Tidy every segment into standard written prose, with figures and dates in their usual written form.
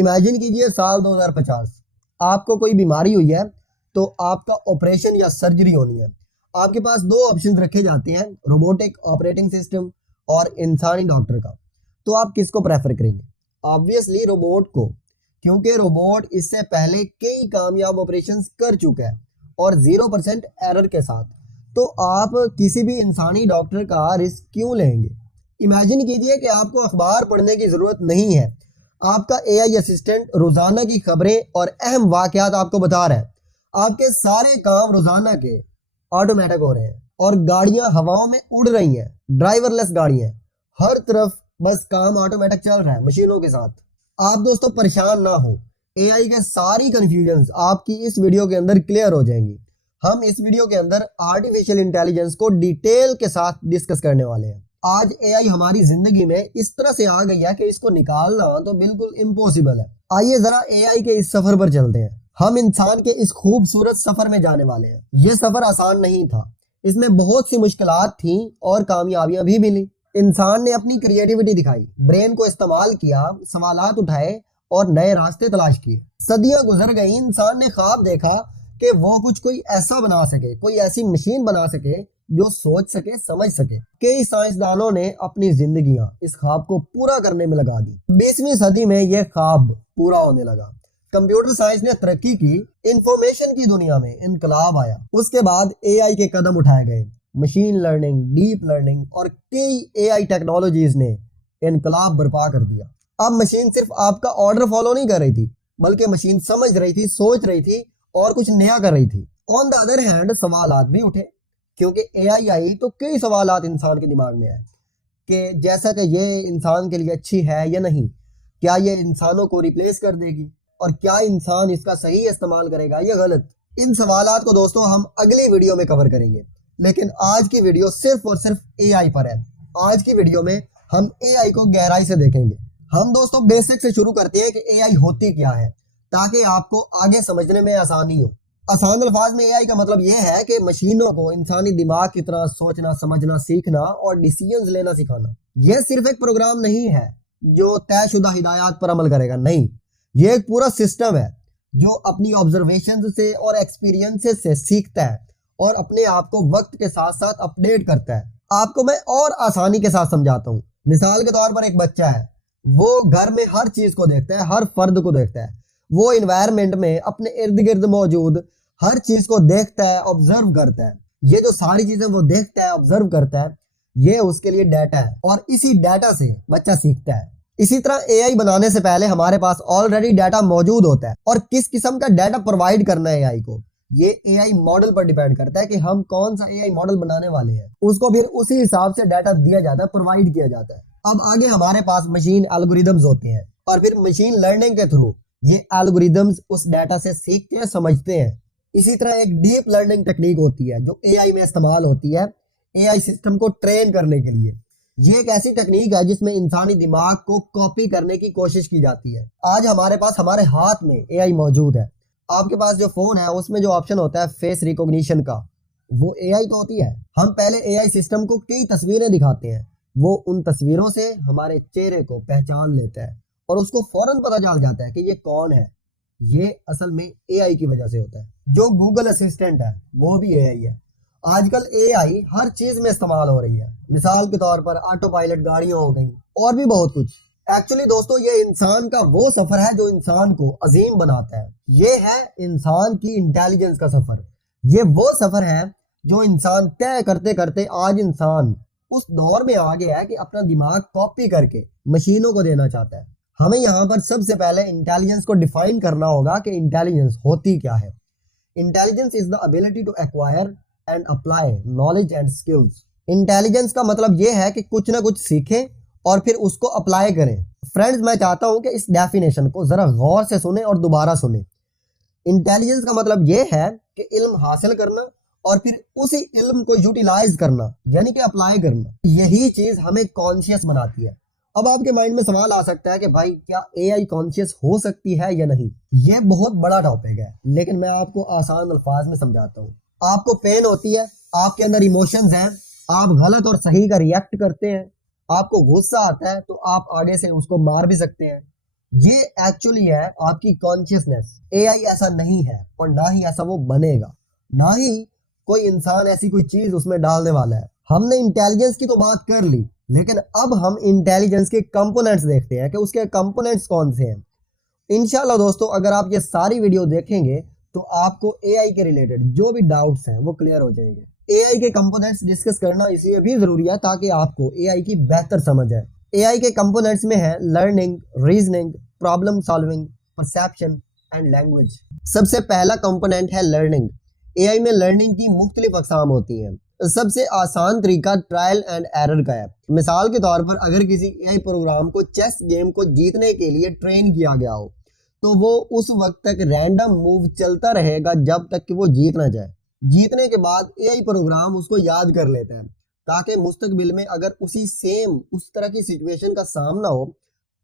Imagine कीजिए साल 2050, आपको कोई बीमारी हुई है तो आपका ऑपरेशन या सर्जरी होनी है। आपके पास दो ऑप्शन रखे जाते हैं, रोबोटिक ऑपरेटिंग सिस्टम और इंसानी डॉक्टर का। तो आप किसको प्रेफर करेंगे? ऑब्वियसली रोबोट को, क्योंकि रोबोट इससे पहले कई कामयाब ऑपरेशंस कर चुका है और 0% एरर के साथ। तो आप किसी भी इंसानी डॉक्टर का रिस्क क्यों लेंगे? इमेजिन कीजिए कि आपको अखबार पढ़ने की ज़रूरत नहीं है, आपका एआई असिस्टेंट रोज़ाना की खबरें और अहम वाक़यात आपको बता रहा है। आपके सारे काम रोज़ाना के ऑटोमेटिक हो रहे हैं और गाड़ियां हवाओं में उड़ रही हैं, ड्राइवरलेस गाड़ियां, हर तरफ बस काम ऑटोमेटिक चल रहा है मशीनों के साथ। आप दोस्तों परेशान ना हो, एआई के सारी कंफ्यूजन्स आपकी इस वीडियो के अंदर क्लियर हो जाएंगी। हम इस वीडियो के अंदर आर्टिफिशियल इंटेलिजेंस को डिटेल के साथ डिस्कस करने वाले हैं। आज एआई हमारी जिंदगी में इस तरह से आ गई है कि इसको निकालना तो बिल्कुल इम्पॉसिबल है। आइए जरा एआई के इस सफर पर चलते हैं। हम इंसान के इस खूबसूरत सफर में जाने वाले हैं। ये सफर आसान नहीं था, इसमें बहुत सी मुश्किलात थी और कामयाबियां भी मिली। इंसान ने अपनी क्रिएटिविटी दिखाई, ब्रेन को इस्तेमाल किया, सवालात उठाए और नए रास्ते तलाश किए। सदियां गुजर गई, इंसान ने ख्वाब देखा कि वो कोई ऐसा बना सके, कोई ऐसी मशीन बना सके जो सोच सके, समझ सके। कई साइंसदानों ने अपनी जिंदगियां इस ख्वाब को पूरा करने में लगा दी। 20वीं सदी में यह ख्वाब पूरा होने लगा। कंप्यूटर साइंस ने तरक्की की, इंफॉर्मेशन की दुनिया में इनकलाब आया। उसके बाद एआई के कदम उठाए गए। मशीन लर्निंग, डीप लर्निंग और कई एआई टेक्नोलॉजीज ने इनकलाब बर्पा कर दिया। अब मशीन सिर्फ आपका ऑर्डर फॉलो नहीं कर रही थी, बल्कि मशीन समझ रही थी, सोच रही थी और कुछ नया कर रही थी। ऑन द अदर हैंड सवालात भी उठे, क्योंकि एआई आई तो कई सवालात इंसान के दिमाग में आए कि जैसा कि ये इंसान के लिए अच्छी है या नहीं, क्या ये इंसानों को रिप्लेस कर देगी और क्या इंसान इसका सही इस्तेमाल करेगा या गलत। इन सवालात को दोस्तों हम अगली वीडियो में कवर करेंगे, लेकिन आज की वीडियो सिर्फ और सिर्फ एआई पर है। आज की वीडियो में हम एआई को गहराई से देखेंगे। हम दोस्तों बेसिक से शुरू करते हैं कि एआई होती क्या है, ताकि आपको आगे समझने में आसानी हो। आसान अल्फाज में एआई का मतलब यह है कि मशीनों को इंसानी दिमाग की तरह सोचना, समझना, सीखना और डिसीजंस लेना सिखाना। यह सिर्फ एक प्रोग्राम नहीं है जो तयशुदा हिदायत पर अमल करेगा, नहीं, ये एक पूरा सिस्टम है जो अपनी ऑब्जर्वेशन से और एक्सपीरियंसेस से सीखता है और अपने आप को वक्त के साथ साथ अपडेट करता है। आपको मैं और आसानी के साथ समझाता हूँ। मिसाल के तौर पर एक बच्चा है, वो घर में हर चीज को देखता है, हर फर्द को देखता है। वो इन्वायरमेंट में अपने इर्द गिर्द मौजूद हर चीज को देखता है, ऑब्जर्व करता है। ये जो सारी चीजें वो देखता है, ऑब्जर्व करता है, ये उसके लिए डाटा है और इसी डाटा से बच्चा सीखता है। इसी तरह एआई बनाने से पहले हमारे पास ऑलरेडी डाटा मौजूद होता है और किस किस्म का डाटा प्रोवाइड करना है एआई को, ये एआई मॉडल पर डिपेंड करता है कि हम कौन सा एआई मॉडल बनाने वाले हैं। उसको फिर उसी हिसाब से डाटा दिया जाता है, प्रोवाइड किया जाता है। अब आगे हमारे पास मशीन एल्गोरिदम्स होते हैं और फिर मशीन लर्निंग के थ्रू ये एल्गोरिदम्स उस डाटा से सीखते हैं, समझते हैं। इसी तरह एक डीप लर्निंग टेक्निक होती है जो एआई में इस्तेमाल होती है एआई सिस्टम को ट्रेन करने के लिए। ये एक ऐसी टेक्निक है जिसमें इंसानी दिमाग को कॉपी करने की कोशिश की जाती है। आज हमारे पास हमारे हाथ में एआई मौजूद है। आपके पास जो फोन है उसमें जो ऑप्शन होता है फेस रिकॉग्निशन का, वो एआई तो होती है। हम पहले एआई सिस्टम को कई तस्वीरें दिखाते हैं, वो उन तस्वीरों से हमारे चेहरे को पहचान लेता है और उसको फौरन पता चल जाता है कि ये कौन है। ये असल में एआई की वजह से होता है। जो गूगल असिस्टेंट है वो भी एआई है। आजकल एआई हर चीज में इस्तेमाल हो रही है। मिसाल के तौर पर ऑटो पायलट गाड़ियां हो गई और भी बहुत कुछ। एक्चुअली दोस्तों ये इंसान का वो सफर है जो इंसान को अजीम बनाता है। ये है इंसान की इंटेलिजेंस का सफर। ये वो सफर है जो इंसान तय करते करते आज इंसान उस दौर में आ गया है कि अपना दिमाग कॉपी करके मशीनों को देना चाहता है। हमें यहाँ पर सबसे पहले इंटेलिजेंस को डिफाइन करना होगा कि इंटेलिजेंस होती क्या है। Intelligence is the ability to acquire and apply knowledge and skills. Intelligence का मतलब यह है कि कुछ ना कुछ सीखें और फिर उसको अप्लाई करें। फ्रेंड्स, मैं चाहता हूं कि इस डेफिनेशन को जरा गौर से सुने और दोबारा सुने। इंटेलिजेंस का मतलब यह है कि इल्म हासिल करना और फिर उसी इल्म को यूटिलाइज करना, यानी कि अप्लाई करना। यही चीज हमें कॉन्शियस बनाती है। अब आपके माइंड में सवाल आ सकता है कि भाई क्या एआई कॉन्शियस हो सकती है या नहीं। ये बहुत बड़ा टॉपिक है, लेकिन मैं आपको आसान अल्फाज में समझाता हूँ। आपको पेन होती है, आपके अंदर इमोशंस हैं, आप गलत और सही का रिएक्ट करते हैं। आपको गुस्सा आता है तो आप आगे से उसको मार भी सकते हैं। ये एक्चुअली है आपकी कॉन्शियसनेस। एआई ऐसा नहीं है और ना ही ऐसा वो बनेगा, ना ही कोई इंसान ऐसी कोई चीज उसमें डालने वाला है। हमने इंटेलिजेंस की तो बात कर ली, लेकिन अब हम इंटेलिजेंस के कंपोनेंट्स देखते हैं कि उसके कंपोनेंट्स कौन से हैं। इंशाल्लाह दोस्तों, अगर आप ये सारी वीडियो देखेंगे तो आपको एआई के रिलेटेड जो भी डाउट्स हैं वो क्लियर हो जाएंगे। एआई के कंपोनेंट्स डिस्कस करना इसलिए भी जरूरी है ताकि आपको एआई की बेहतर समझ आए। एआई के कंपोनेंट्स में है learning, reasoning, problem solving, perception and language. सबसे पहला कंपोनेंट है लर्निंग। एआई में लर्निंग की मुख्तलिफ अकसाम होती हैं। सबसे आसान तरीका ट्रायल एंड एरर का है। मिसाल के तौर पर अगर किसी एआई प्रोग्राम को चेस गेम को जीतने के लिए ट्रेन किया गया हो तो वो उस वक्त तक रैंडम मूव चलता रहेगा जब तक कि वो जीत ना जाए। जीतने के बाद एआई प्रोग्राम उसको याद कर लेता है ताकि मुस्तकबिल में अगर उस तरह की सिचुएशन का सामना हो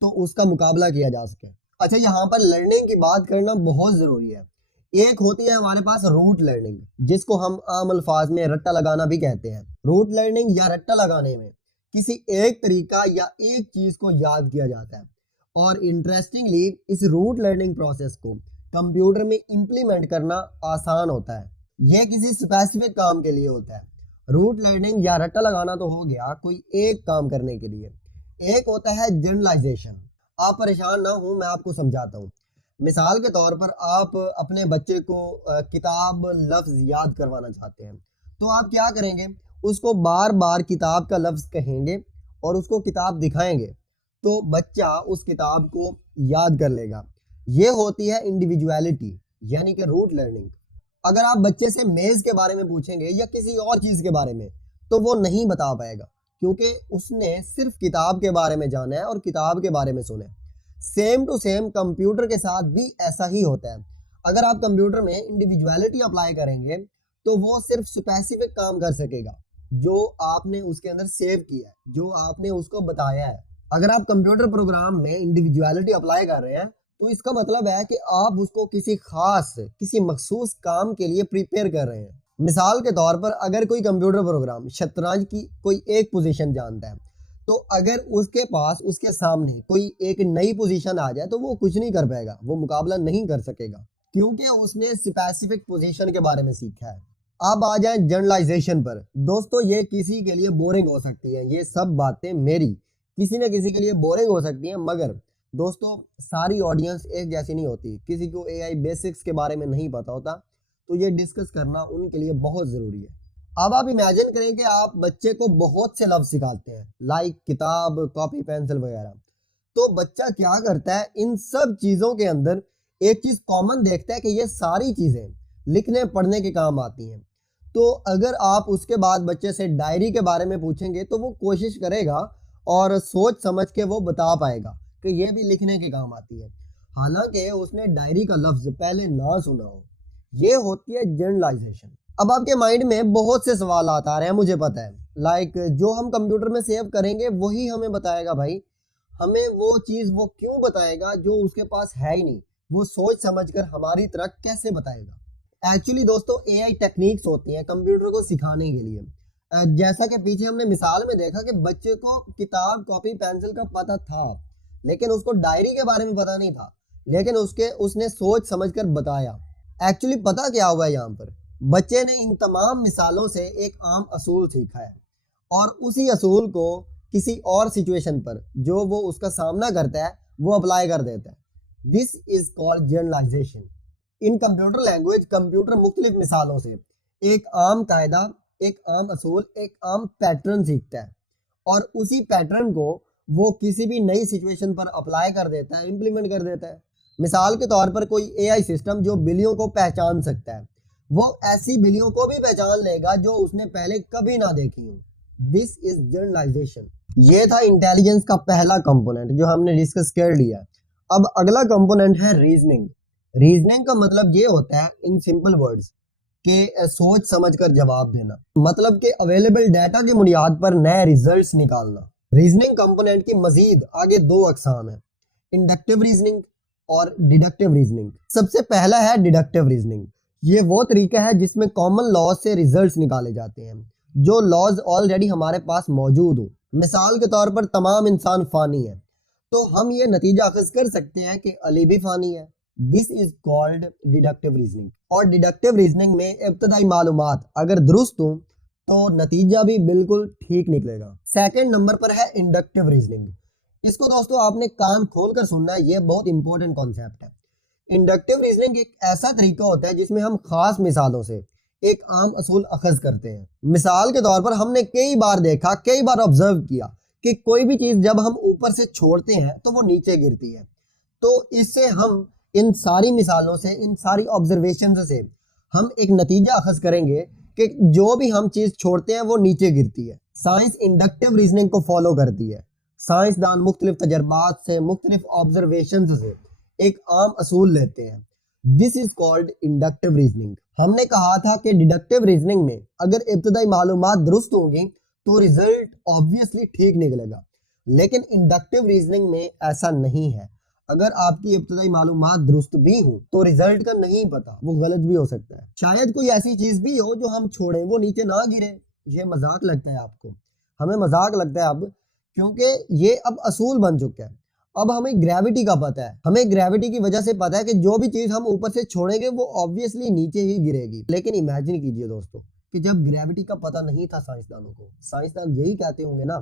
तो उसका मुकाबला किया जा सके। अच्छा, यहाँ पर लर्निंग की बात करना बहुत जरूरी है। एक होती है हमारे पास रूट लर्निंग, जिसको हम आम अल्फाज में रट्टा लगाना भी कहते हैं। रूट लर्निंग या रट्टा लगाने में किसी एक तरीका या एक चीज को याद किया जाता है और इंटरेस्टिंगली इस रूट लर्निंग प्रोसेस को कंप्यूटर में इंप्लीमेंट करना आसान होता है। यह किसी स्पेसिफिक काम के लिए होता है। रूट लर्निंग या रट्टा लगाना तो हो गया कोई एक काम करने के लिए। एक होता है जनरलाइजेशन। आप परेशान ना हो, मैं आपको समझाता हूँ। मिसाल के तौर पर आप अपने बच्चे को किताब लफ्ज याद करवाना चाहते हैं, तो आप क्या करेंगे, उसको बार बार किताब का लफ्ज कहेंगे और उसको किताब दिखाएंगे तो बच्चा उस किताब को याद कर लेगा। ये होती है इंडिविजुअलिटी यानी कि रूट लर्निंग। अगर आप बच्चे से मेज के बारे में पूछेंगे या किसी और चीज के बारे में तो वो नहीं बता पाएगा, क्योंकि उसने सिर्फ किताब के बारे में जाना है और किताब के बारे में सुना है। सेम टू सेम कंप्यूटर के साथ भी ऐसा ही होता है। अगर आप कंप्यूटर में इंडिविजुअलिटी अप्लाई करेंगे तो वो सिर्फ स्पेसिफिक काम कर सकेगा जो आपने उसके अंदर सेव किया है, जो आपने उसको बताया है। अगर आप कंप्यूटर प्रोग्राम में इंडिविजुअलिटी अप्लाई कर रहे हैं तो इसका मतलब है कि आप उसको किसी मखसूस काम के लिए प्रिपेयर कर रहे हैं। मिसाल के तौर पर अगर कोई कंप्यूटर प्रोग्राम शतरंज की कोई एक पोजीशन जानता है तो अगर उसके पास उसके सामने कोई एक नई पोजीशन आ जाए तो वो कुछ नहीं कर पाएगा, वो मुकाबला नहीं कर सकेगा, क्योंकि उसने स्पेसिफिक पोजीशन के बारे में सीखा है। अब आ जाए जनरलाइजेशन पर। दोस्तों, ये किसी के लिए बोरिंग हो सकती है, ये सब बातें मेरी किसी न किसी के लिए बोरिंग हो सकती हैं, मगर दोस्तों सारी ऑडियंस एक जैसी नहीं होती। किसी को एआई बेसिक्स के बारे में नहीं पता होता, तो ये डिस्कस करना उनके लिए बहुत ज़रूरी है। अब आप इमेजिन करें कि आप बच्चे को बहुत से लफ्ज सिखाते हैं, लाइक किताब, कॉपी, पेंसिल वगैरह। तो बच्चा क्या करता है, इन सब चीज़ों के अंदर एक चीज़ कॉमन देखता है कि ये सारी चीज़ें लिखने पढ़ने के काम आती हैं। तो अगर आप उसके बाद बच्चे से डायरी के बारे में पूछेंगे तो वो कोशिश करेगा और सोच समझ के वो बता पाएगा कि ये भी लिखने के काम आती है, हालांकि उसने डायरी का लफ्ज पहले ना सुना हो। ये होती है जनरलाइजेशन। अब आपके माइंड में बहुत से सवाल आ रहे हैं, मुझे पता है। लाइक जो हम कंप्यूटर में सेव करेंगे वही हमें बताएगा भाई। हमें वो चीज़ वो क्यों बताएगा जो उसके पास है ही नहीं? वो सोच समझ कर हमारी तरह कैसे बताएगा? एक्चुअली दोस्तों, एआई टेक्निक्स होती हैं कंप्यूटर को सिखाने के लिए। जैसा कि पीछे हमने मिसाल में देखा कि बच्चे को किताब, कॉपी, पेंसिल का पता था, लेकिन उसको डायरी के बारे में पता नहीं था, लेकिन उसने सोच समझ कर बताया। एक्चुअली पता क्या हुआ है यहाँ पर, बच्चे ने इन तमाम मिसालों से एक आम असूल सीखा है और उसी असूल को किसी और सिचुएशन पर जो वो उसका सामना करता है वो अप्लाई कर देता है। This is called generalisation. In computer language computer मुख्तलिफ मिसालों से एक आम कायदा, एक आम असूल, एक आम पैटर्न सीखता है और उसी पैटर्न को वो किसी भी नई सिचुएशन पर अप्लाई कर देता है, इम्प्लीमेंट कर देता है। मिसाल के तौर पर कोई एआई सिस्टम जो बिल्लियों को पहचान सकता है, वो ऐसी बिल्लियों को भी पहचान लेगा जो उसने पहले कभी ना देखी हो। This is generalisation. ये था इंटेलिजेंस का पहला कंपोनेंट जो हमने डिस्कस कर लिया। अब अगला कंपोनेंट है रीजनिंग। रीजनिंग का मतलब ये होता है इन सिंपल वर्ड्स के सोच समझकर जवाब देना, मतलब कि अवेलेबल डाटा की बुनियाद पर नए रिजल्ट्स निकालना। रीजनिंग कंपोनेंट की मजीद आगे दो अकसाम है, इंडक्टिव रीजनिंग और डिडक्टिव रीजनिंग। सबसे पहला है डिडक्टिव रीजनिंग। ये वो तरीका है जिसमें कॉमन लॉज से रिजल्ट्स निकाले जाते हैं, जो लॉज ऑलरेडी हमारे पास मौजूद हो। मिसाल के तौर पर तमाम इंसान फानी है, तो हम ये नतीजा अखज़ कर सकते हैं कि अली भी फ़ानी है। This is called deductive reasoning. और डिडक्टिव रीजनिंग में इब्तदाई मालूमात अगर दुरुस्त हो तो नतीजा भी बिल्कुल ठीक निकलेगा। सेकंड नंबर पर है इंडक्टिव रीजनिंग। इसको दोस्तों आपने कान खोल कर सुनना है, ये बहुत इंपॉर्टेंट कॉन्सेप्ट है। इंडक्टिव रीजनिंग एक ऐसा तरीका होता है जिसमें हम खास मिसालों से एक आम असूल अखज़ करते हैं। मिसाल के तौर पर हमने कई बार देखा, कई बार ऑब्जर्व किया कि कोई भी चीज जब हम ऊपर से छोड़ते हैं तो वो नीचे गिरती है। तो इससे हम इन सारी मिसालों से, इन सारी ऑब्जर्वेशन से हम एक नतीजा अखज़ करेंगे कि जो भी हम चीज छोड़ते हैं वो नीचे गिरती है। साइंस इंडक्टिव रीजनिंग को फॉलो करती है। साइंसदान मुख्तलिफ तजर्बात से, मुख्तलिफ ऑब्जर्वेशन से एक आम असूल लेते हैं। This is called inductive reasoning. हमने कहा था कि डिडक्टिव रीजनिंग में अगर इब्तदाई मालूमात दुरुस्त होंगी तो रिजल्ट ऑब्वियसली ठीक निकलेगा, लेकिन इंडक्टिव रीजनिंग में ऐसा नहीं है। अगर आपकी इब्तदाई मालूमात दुरुस्त भी हो तो रिजल्ट का नहीं पता, वो गलत भी हो सकता है। शायद कोई ऐसी चीज भी हो जो हम छोड़ें वो नीचे ना गिरे। ये मजाक लगता है आपको, हमें मजाक लगता है अब, क्योंकि ये अब असूल बन चुका है। अब हमें ग्रेविटी का पता है, हमें ग्रेविटी की वजह से पता है कि जो भी चीज हम ऊपर से छोड़ेंगे वो ऑब्वियसली नीचे ही गिरेगी। लेकिन इमेजिन कीजिए दोस्तों कि जब ग्रेविटी का पता नहीं था साइंसदानों को, साइंसदान यही कहते होंगे ना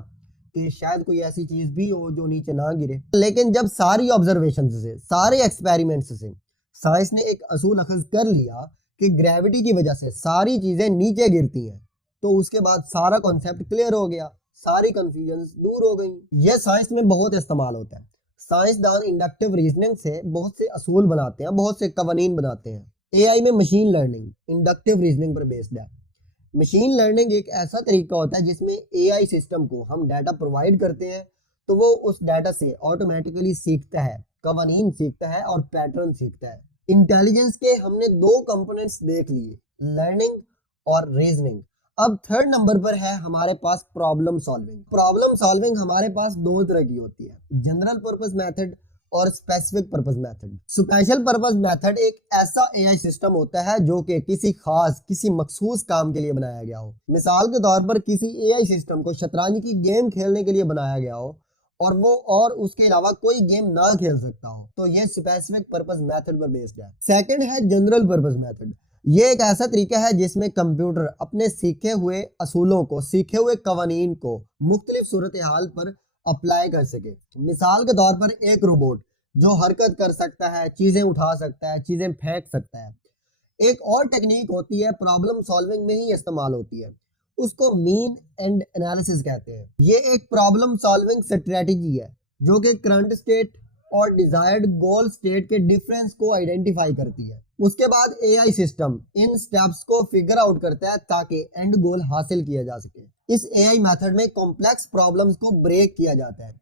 कि शायद कोई ऐसी चीज भी हो जो नीचे ना गिरे। लेकिन जब सारी ऑब्जर्वेशन से, सारे एक्सपेरिमेंट्स से साइंस ने एक असूल अखज़ कर लिया कि ग्रेविटी की वजह से सारी चीजें नीचे गिरती हैं, तो उसके बाद सारा कॉन्सेप्ट क्लियर हो गया, सारी कंफ्यूजन दूर हो गई। यह साइंस में बहुत इस्तेमाल होता है। साइंसदान इंडक्टिव रीजनिंग से बहुत से असूल बनाते हैं, बहुत से कवानीन बनाते हैं। एआई में मशीन लर्निंग इंडक्टिव रीजनिंग पर बेस्ड है। मशीन लर्निंग एक ऐसा तरीका होता है जिसमें एआई सिस्टम को हम डाटा प्रोवाइड करते हैं तो वो उस डाटा से ऑटोमेटिकली सीखता है, कवानीन सीखता है और पैटर्न सीखता है। इंटेलिजेंस के हमने दो कंपोनेंट्स देख लिए, लर्निंग और रीजनिंग। अब थर्ड नंबर पर है हमारे पास प्रॉब्लम सॉल्विंग। प्रॉब्लम सॉल्विंग हमारे पास दो तरह की होती है, जनरल पर्पस मेथड और specific purpose method. Special purpose method एक ऐसा एआई सिस्टम होता है जो कि किसी खास, किसी मखसूस काम के लिए बनाया गया हो। मिसाल के तौर पर किसी एआई सिस्टम को शतरंज की गेम खेलने के लिए बनाया गया हो और वो और उसके अलावा कोई गेम ना खेल सकता हो, तो ये स्पेसिफिक पर्पस मेथड पर बेस्ड है। सेकंड है जनरल पर्पस मेथड। ये एक ऐसा तरीका है जिसमें कंप्यूटर अपने सीखे हुए असूलों को, सीखे हुए कवानीन को मुख्तलिफ सूरत हाल पर अप्लाई कर सके। मिसाल के तौर पर एक रोबोट जो हरकत कर सकता है, चीजें उठा सकता है, चीजें फेंक सकता है। एक और टेक्निक होती है, प्रॉब्लम सॉल्विंग में ही इस्तेमाल होती है, उसको मीन एंड एनालिसिस कहते हैं। ये एक प्रॉब्लम सॉल्विंग स्ट्रेटेजी है जो कि करंट स्टेट और डिजायर्ड गोल स्टेट के डिफरेंस को आइडेंटिफाई करती है। उसके बाद एआई सिस्टम इन स्टेप्स को फिगर आउट करता है ताकि एंड गोल हासिल किया जा सके। इस एआई मेथड में कॉम्प्लेक्स प्रॉब्लम्स को ब्रेक किया जाता है,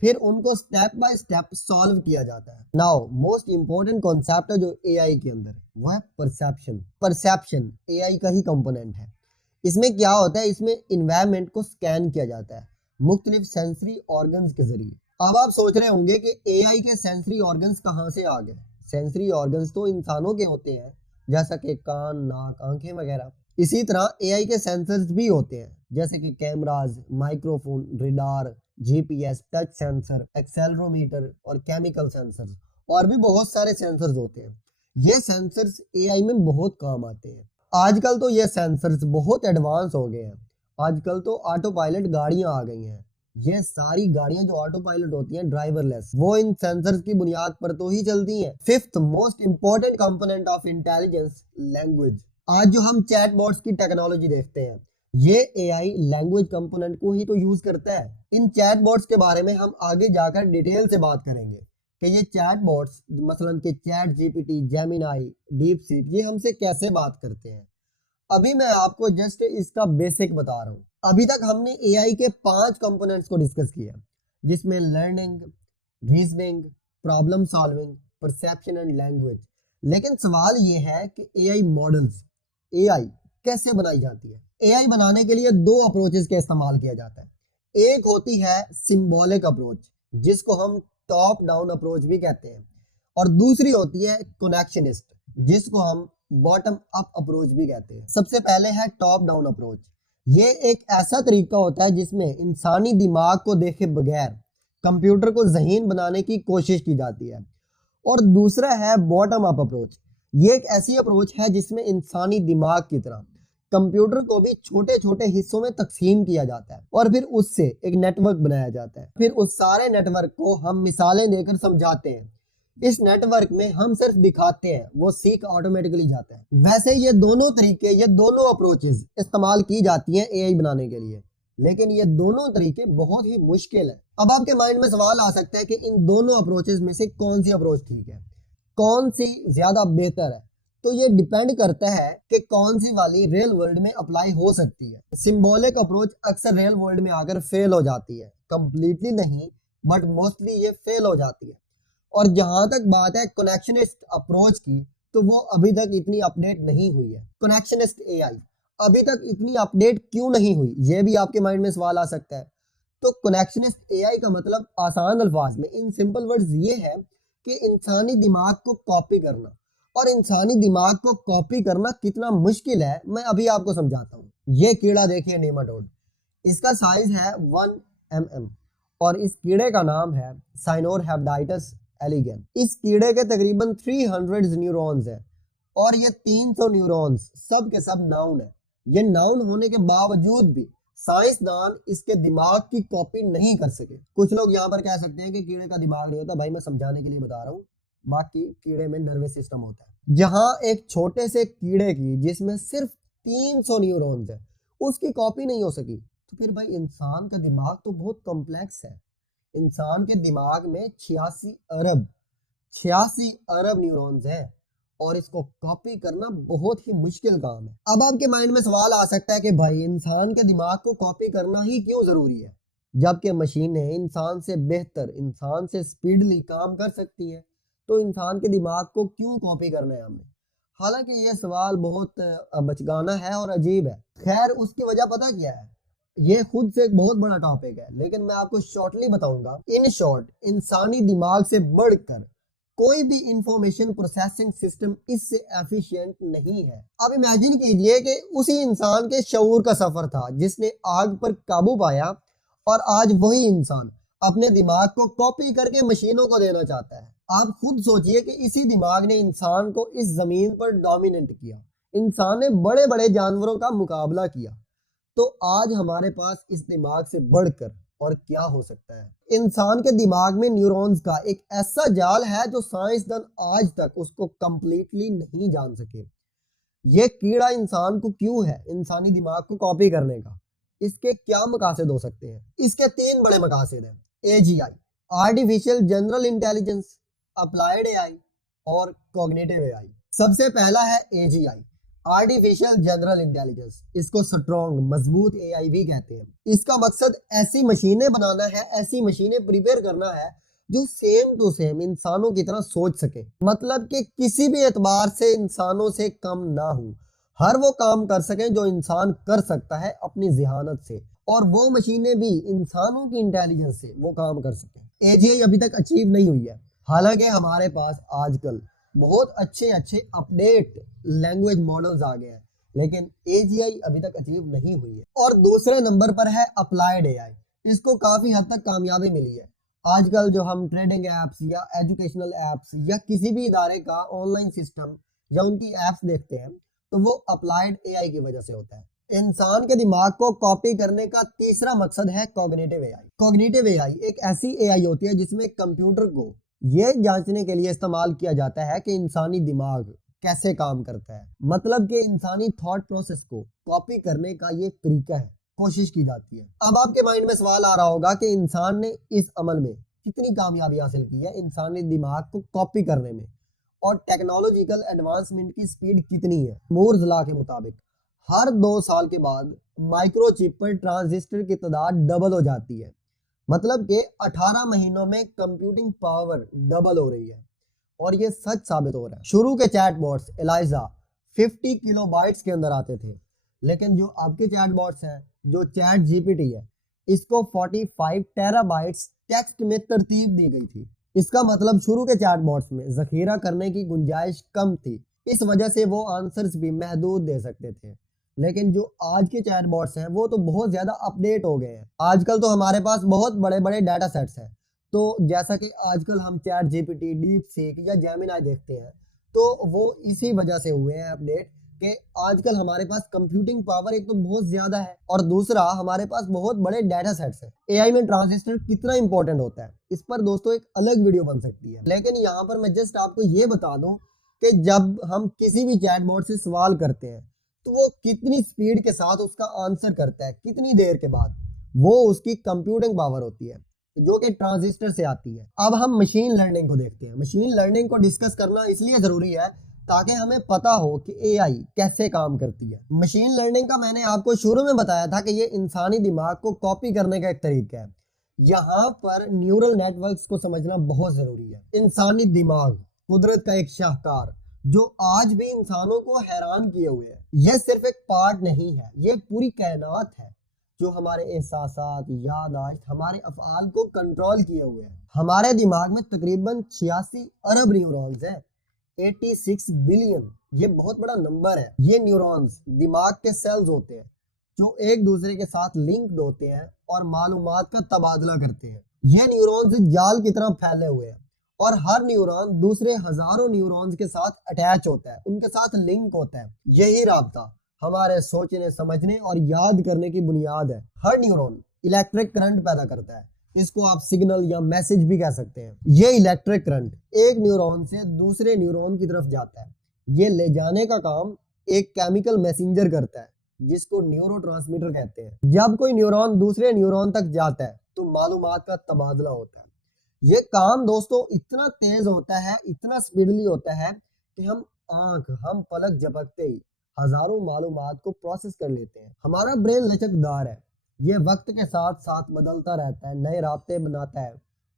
फिर उनको स्टेप बाय स्टेप सॉल्व किया जाता है। नाउ मोस्ट इंपॉर्टेंट कॉन्सेप्ट है जो एआई के अंदर, वो है परसेप्शन। परसेप्शन एआई का ही कंपोनेंट है। इसमें क्या होता है, इसमें इन्वायरमेंट को स्कैन किया जाता है मुख्तलिफ सेंसरी ऑर्गन्स के जरिए। अब आप सोच रहे होंगे कि एआई के सेंसरी ऑर्गन्स कहाँ से आ गए। सेंसरी ऑर्गन्स तो इंसानों के होते हैं, जैसा कि कान, नाक, आंखें वगैरह। इसी तरह एआई के सेंसर्स भी होते हैं, जैसे कि cameras, microphone, radar, GPS, touch sensor, accelerometer और केमिकल सेंसर्स, और भी बहुत सारे सेंसर्स होते हैं। ये सेंसर्स एआई में बहुत काम आते हैं। आजकल तो ये सेंसर्स बहुत एडवांस हो गए हैं। आजकल तो ऑटो पायलट गाड़ियां आ गई हैं। ये सारी गाड़ियां जो ऑटो पायलट होती हैं, ड्राइवरलेस, वो इन सेंसर्स की बुनियाद पर तो ही चलती हैं। Fifth most important component of intelligence, language. आज जो हम चैट बॉट्स की टेक्नोलॉजी देखते हैं, ये एआई लैंग्वेज कंपोनेंट को ही तो यूज करता है। इन चैट बॉट्स के बारे में हम आगे जाकर डिटेल से बात करेंगे कि ये चैट बॉट्स, मसलन के chat GPT, Gemini, deep seek, ये हमसे कैसे बात करते हैं। अभी मैं आपको जस्ट इसका बेसिक बता रहा हूँ। अभी तक हमने एआई के 5 कंपोनेंट्स को डिस्कस किया, जिसमें learning, reasoning, problem solving, perception and language. लेकिन सवाल ये है कि एआई मॉडल्स, एआई कैसे बनाई जाती है। एआई बनाने के लिए 2 अप्रोचेस का इस्तेमाल किया जाता है। एक होती है सिंबॉलिक अप्रोच, जिसको हम टॉप डाउन अप्रोच भी कहते हैं, और दूसरी होती है कनेक्शनिस्ट, जिसको हम बॉटम अप अप्रोच भी कहते हैं। सबसे पहले है टॉप डाउन अप्रोच। ये एक ऐसा तरीका होता है जिसमें इंसानी दिमाग को देखे बगैर कंप्यूटर को ज़हीन बनाने की कोशिश की जाती है। और दूसरा है बॉटम अप अप्रोच। ये एक ऐसी अप्रोच है जिसमें इंसानी दिमाग की तरह कंप्यूटर को भी छोटे छोटे हिस्सों में तकसीम किया जाता है और फिर उससे एक नेटवर्क बनाया जाता है। फिर उस सारे नेटवर्क को हम मिसालें देकर समझाते हैं। इस नेटवर्क में हम सिर्फ दिखाते हैं, वो सीख ऑटोमेटिकली जाता है। वैसे ये दोनों तरीके, ये दोनों अप्रोचेस इस्तेमाल की जाती हैं एआई बनाने के लिए, लेकिन ये दोनों तरीके बहुत ही मुश्किल है। अब आपके माइंड में सवाल आ सकता है कि इन दोनों अप्रोचेस में से कौन सी अप्रोच ठीक है, कौन सी ज्यादा बेहतर है। तो ये डिपेंड करता है कि कौन सी वाली रियल वर्ल्ड में अप्लाई हो सकती है। सिंबॉलिक अप्रोच अक्सर रियल वर्ल्ड में आकर फेल हो जाती है, कंप्लीटली नहीं बट मोस्टली ये फेल हो जाती है। और जहां तक बात है कनेक्शनिस्ट अप्रोच की, तो वो अभी तक इतनी अपडेट नहीं हुई है। कनेक्शनिस्ट एआई अभी तक इतनी अपडेट क्यों नहीं हुई, ये भी आपके माइंड में सवाल आ सकता है। तो कनेक्शनिस्ट एआई का मतलब आसान अल्फाज में, इन सिंपल वर्ड्स ये है कि इंसानी दिमाग को कॉपी करना। और इंसानी दिमाग को कॉपी करना कितना मुश्किल है मैं अभी आपको समझाता हूँ। ये कीड़ा देखिए, नेमाटोड, इसका साइज है 1 mm और इस कीड़े का नाम है साइनोरहेप्टाइटिस एलिगेन। इस कीड़े के तकरीबन 300 न्यूरॉन्स हैं और ये 300 न्यूरॉन्स सब के सब नाउन है। ये नाउन होने के बावजूद भी साइंसदान इसके दिमाग की कॉपी नहीं कर सके। कुछ लोग यहाँ पर कह सकते हैं कि कीड़े का दिमाग नहीं होता, भाई मैं समझाने के लिए बता रहा हूँ। बाकी कीड़े में नर्वस सिस्टम होता है। जहाँ एक छोटे से कीड़े की जिसमें सिर्फ 300 न्यूरॉन्स है उसकी कॉपी नहीं हो सकी, तो फिर भाई इंसान का दिमाग तो बहुत कॉम्प्लेक्स है। इंसान के दिमाग में 86 अरब न्यूरॉन्स हैं और इसको कॉपी करना बहुत ही मुश्किल काम है। अब आपके माइंड में सवाल आ सकता है कि भाई इंसान के दिमाग को कॉपी करना ही क्यों जरूरी है, जबकि मशीनें इंसान से बेहतर, इंसान से स्पीडली काम कर सकती हैं, तो इंसान के दिमाग को क्यों कॉपी करना है हमने। हालांकि ये सवाल बहुत बचगाना है और अजीब है। खैर उसकी वजह पता क्या है, ये खुद से एक बहुत बड़ा टॉपिक है, लेकिन मैं आपको शॉर्टली बताऊंगा। इन शॉर्ट, इंसानी दिमाग से बढ़कर कोई भी इंफॉर्मेशन प्रोसेसिंग सिस्टम इससे एफिशिएंट नहीं है। अब इमेजिन कीजिए कि उसी इंसान के शऊर का सफर था जिसने आग पर काबू पाया और आज वही इंसान अपने दिमाग को कॉपी करके मशीनों को देना चाहता है। आप खुद सोचिए कि इसी दिमाग ने इंसान को इस जमीन पर डोमिनेट किया। इंसान ने बड़े बड़े जानवरों का मुकाबला किया, तो आज हमारे पास इस दिमाग से बढ़कर और क्या हो सकता है। इंसान के दिमाग में न्यूरॉन्स का एक ऐसा जाल है जो साइंसदान आज तक उसको कंप्लीटली नहीं जान सके। ये कीड़ा इंसान को क्यों है इंसानी दिमाग को कॉपी करने का, इसके क्या मकासद हो सकते हैं। इसके 3 बड़े मकासद हैं। AGI, artificial general intelligence, applied AI और कॉग्निटिव एआई। सबसे पहला है एजीआई, आर्टिफिशियल जनरल इंटेलिजेंस। इसको स्ट्रॉन्ग, मजबूत एआई भी कहते हैं। इसका मकसद ऐसी मशीनें बनाना है, ऐसी मशीनें प्रिपेयर करना है जो सेम टू सेम इंसानों की तरह सोच सके। मतलब कि किसी भी एतबार से इंसानों से कम ना हो, हर वो काम कर सके जो इंसान कर सकता है अपनी जिहानत से, और वो मशीनें भी इंसानों की इंटेलिजेंस से वो काम कर सके। एजीआई अभी तक अचीव नहीं हुई है। हालांकि हमारे पास आजकल बहुत अच्छे अपडेट लैंग्वेज मॉडल्स आ गए हैं, लेकिन एजीआई अभी तक अचीव नहीं हुई है। और दूसरे नंबर पर है अप्लाइड एआई। इसको काफी हद तक कामयाबी मिली है। आजकल जो हम ट्रेडिंग एप्स या एजुकेशनल एप्स या किसी भी इदारे का ऑनलाइन सिस्टम या उनकी एप्स देखते हैं, तो वो अप्लाइड एआई की वजह से होता है। इंसान के दिमाग को कॉपी करने का तीसरा मकसद है कॉग्निटिव एआई। कॉग्निटिव एआई एक ऐसी एआई होती है जिसमें कंप्यूटर को ये जांचने के लिए इस्तेमाल किया जाता है कि इंसानी दिमाग कैसे काम करता है। मतलब कि इंसानी थॉट प्रोसेस को कॉपी करने का ये तरीका है, कोशिश की जाती है। अब आपके माइंड में सवाल आ रहा होगा कि इंसान ने इस अमल में कितनी कामयाबी हासिल की है, इंसानी दिमाग को कॉपी करने में, और टेक्नोलॉजिकल एडवांसमेंट की स्पीड कितनी है। मूर्स लॉ के मुताबिक हर 2 साल के बाद माइक्रोचिप पर ट्रांजिस्टर की तादाद डबल हो जाती है। मतलब कि 18 महीनों में कंप्यूटिंग पावर डबल हो रही है, और ये सच साबित हो रहा है। शुरू के चैटबॉट्स एलाइजा 50 किलोबाइट्स के अंदर आते थे, लेकिन जो आपके चैटबॉट्स हैं, जो चैट जीपीटी है, इसको 45 टेराबाइट्स टेक्स्ट में तरतीब दी गई थी। इसका मतलब शुरू के चैटबॉट्स में जखीरा करने की गुंजाइश कम थी, इस वजह से वो आंसर्स भी महदूद दे सकते थे। लेकिन जो आज के चैटबॉट्स हैं वो तो बहुत ज्यादा अपडेट हो गए हैं। आजकल तो हमारे पास बहुत बड़े बड़े डाटा सेट्स हैं तो जैसा कि आजकल हम चैट जीपीटी, डीप सीक या जेमिनी देखते हैं, तो वो इसी वजह से हुए हैं अपडेट कि आजकल हमारे पास कंप्यूटिंग पावर एक तो बहुत ज्यादा है और दूसरा हमारे पास बहुत बड़े डाटा सेट्स हैं। एआई में ट्रांजिस्टर कितना इंपॉर्टेंट होता है, इस पर दोस्तों एक अलग वीडियो बन सकती है, लेकिन यहाँ पर मैं जस्ट आपको ये बता दूं कि जब हम किसी भी चैटबॉट से सवाल करते हैं तो वो कितनी स्पीड के साथ उसका आंसर करता है, कितनी देर के बाद, वो उसकी कंप्यूटिंग पावर होती है जो कि ट्रांजिस्टर से आती है। अब हम मशीन लर्निंग को देखते हैं। मशीन लर्निंग को डिस्कस करना इसलिए जरूरी है ताकि हमें पता हो कि एआई कैसे काम करती है। मशीन लर्निंग का मैंने आपको शुरू में बताया था कि ये इंसानी दिमाग को कॉपी करने का एक तरीका है। यहाँ पर न्यूरल नेटवर्क्स को समझना बहुत जरूरी है। इंसानी दिमाग कुदरत का एक शाहकार जो आज भी इंसानों को हैरान किए हुए है। यह सिर्फ एक पार्ट नहीं है, ये पूरी कायनात है जो हमारे एहसासात, यादाश्त, हमारे अफ़आल को कंट्रोल किए हुए है। हमारे दिमाग में तकरीबन 86 अरब न्यूरॉन्स हैं, 86 बिलियन। ये बहुत बड़ा नंबर है। ये न्यूरॉन्स दिमाग के सेल्स होते हैं जो एक दूसरे के साथ लिंक्ड होते हैं और मालूमात का तबादला करते हैं। ये न्यूरॉन्स जाल की तरह फैले हुए हैं और हर न्यूरॉन दूसरे हजारों न्यूरॉन्स के साथ अटैच होता है, उनके साथ लिंक होता है। यही राब्ता हमारे सोचने, समझने और याद करने की बुनियाद है। हर न्यूरॉन इलेक्ट्रिक करंट पैदा करता है, इसको आप सिग्नल या मैसेज भी कह सकते हैं। ये इलेक्ट्रिक करंट एक न्यूरॉन से दूसरे न्यूरॉन की तरफ जाता है। ये ले जाने का काम एक केमिकल मैसेंजर करता है जिसको न्यूरोट्रांसमीटर कहते हैं। जब कोई न्यूरॉन दूसरे न्यूरॉन तक जाता है तो मालूमात का तबादला होता है। ये काम दोस्तों इतना तेज होता है, इतना स्पीडली होता है कि हम पलक झपकते ही हजारों मालूमात को प्रोसेस कर लेते हैं। हमारा ब्रेन लचकदार है, ये वक्त के साथ साथ बदलता रहता है, नए राब्ते बनाता है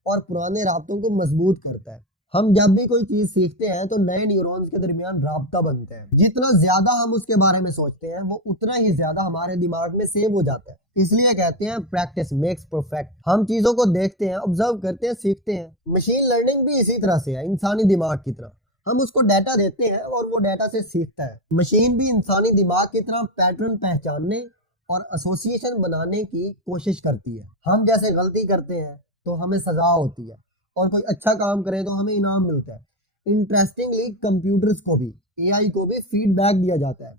और पुराने राब्तों को मजबूत करता है। हम जब भी कोई चीज सीखते हैं तो नए न्यूरॉन्स के दरमियान राब्ता बनते हैं। जितना ज्यादा हम उसके बारे में सोचते हैं वो उतना ही ज्यादा हमारे दिमाग में सेव हो जाता है। इसलिए कहते हैं प्रैक्टिस मेक्स परफेक्ट। हम चीजों को देखते हैं, ऑब्जर्व करते हैं, सीखते हैं। मशीन लर्निंग भी इसी तरह से है, इंसानी दिमाग की तरह। हम उसको डाटा देते हैं और वो डाटा से सीखता है। मशीन भी इंसानी दिमाग की तरह पैटर्न पहचानने और एसोसिएशन बनाने की कोशिश करती है। हम जैसे गलती करते हैं तो हमें सजा होती है और कोई अच्छा काम करे तो हमें इनाम मिलता है। इंटरेस्टिंगली कंप्यूटर्स को भी, एआई को भी फीडबैक दिया जाता है।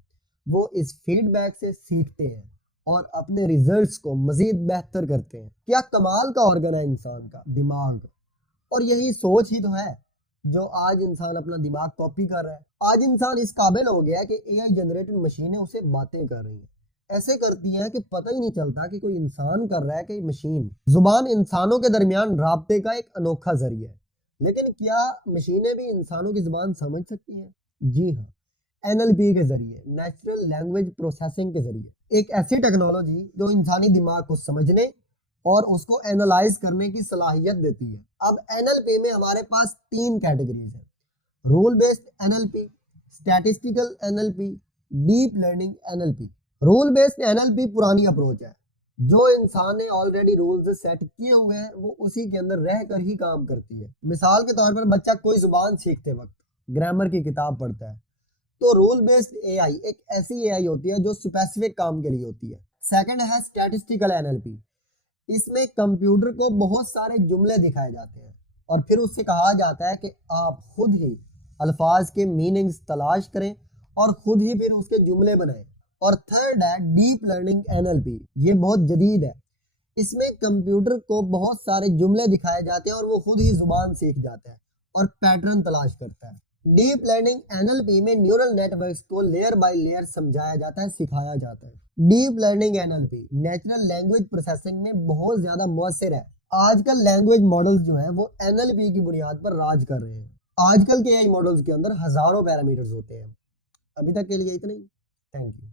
वो इस फीडबैक से सीखते हैं और अपने रिजल्ट्स को मजीद बेहतर करते हैं। क्या कमाल का ऑर्गन है इंसान का दिमाग। और यही सोच ही तो है जो आज इंसान अपना दिमाग कॉपी कर रहा है। आज इंसान इस काबिल हो गया है कि एआई जनरेटेड मशीनें उसे बातें कर रही हैं, ऐसे करती हैं कि पता ही नहीं चलता कि कोई इंसान कर रहा है कि मशीन। जुबान इंसानों के दरमियान राब्ते का एक अनोखा जरिया है, लेकिन क्या मशीनें भी इंसानों की जुबान समझ सकती हैं? जी हाँ, एनएलपी के जरिए, नेचुरल लैंग्वेज प्रोसेसिंग के जरिए। एक ऐसी टेक्नोलॉजी जो इंसानी दिमाग को समझने और उसको एनालाइज करने की सलाहियत देती है। अब एनएलपी में हमारे पास 3 कैटेगरीज हैं: rule based NLP, statistical NLP, deep learning NLP. Rule based NLP पुरानी अप्रोच है। जो इंसान ने ऑलरेडी रूल्स सेट किए हुए हैं वो उसी के अंदर रह कर ही काम करती है। मिसाल के तौर पर बच्चा कोई जुबान सीखते वक्त ग्रामर की किताब पढ़ता है, तो रूल बेस्ड एआई एक ऐसी एआई होती है जो स्पेसिफिक काम के लिए होती है। सेकंड है स्टैटिस्टिकल एनएलपी। इसमें कंप्यूटर को बहुत सारे जुमले दिखाए जाते हैं और फिर उससे कहा जाता है कि आप खुद ही अल्फाज के मीनिंग्स तलाश करें और खुद ही फिर उसके जुमले बनाएं। और थर्ड है डीप लर्निंग एनएलपी। ये बहुत जदीद है। इसमें कंप्यूटर को बहुत सारे जुमले दिखाए जाते हैं और वो खुद ही जुबान सीख जाता है और पैटर्न तलाश करता है। डीप लर्निंग एनएलपी में न्यूरल नेटवर्क्स को लेयर बाय लेयर समझाया जाता है, सिखाया जाता है। Deep learning NLP natural language processing में बहुत ज्यादा मौसर है। आजकल लैंग्वेज मॉडल्स जो हैं वो एनएलपी की बुनियाद पर राज कर रहे हैं। आजकल के एआई मॉडल्स के अंदर हजारों पैरामीटर्स होते हैं। अभी तक के लिए इतना ही। Thank you.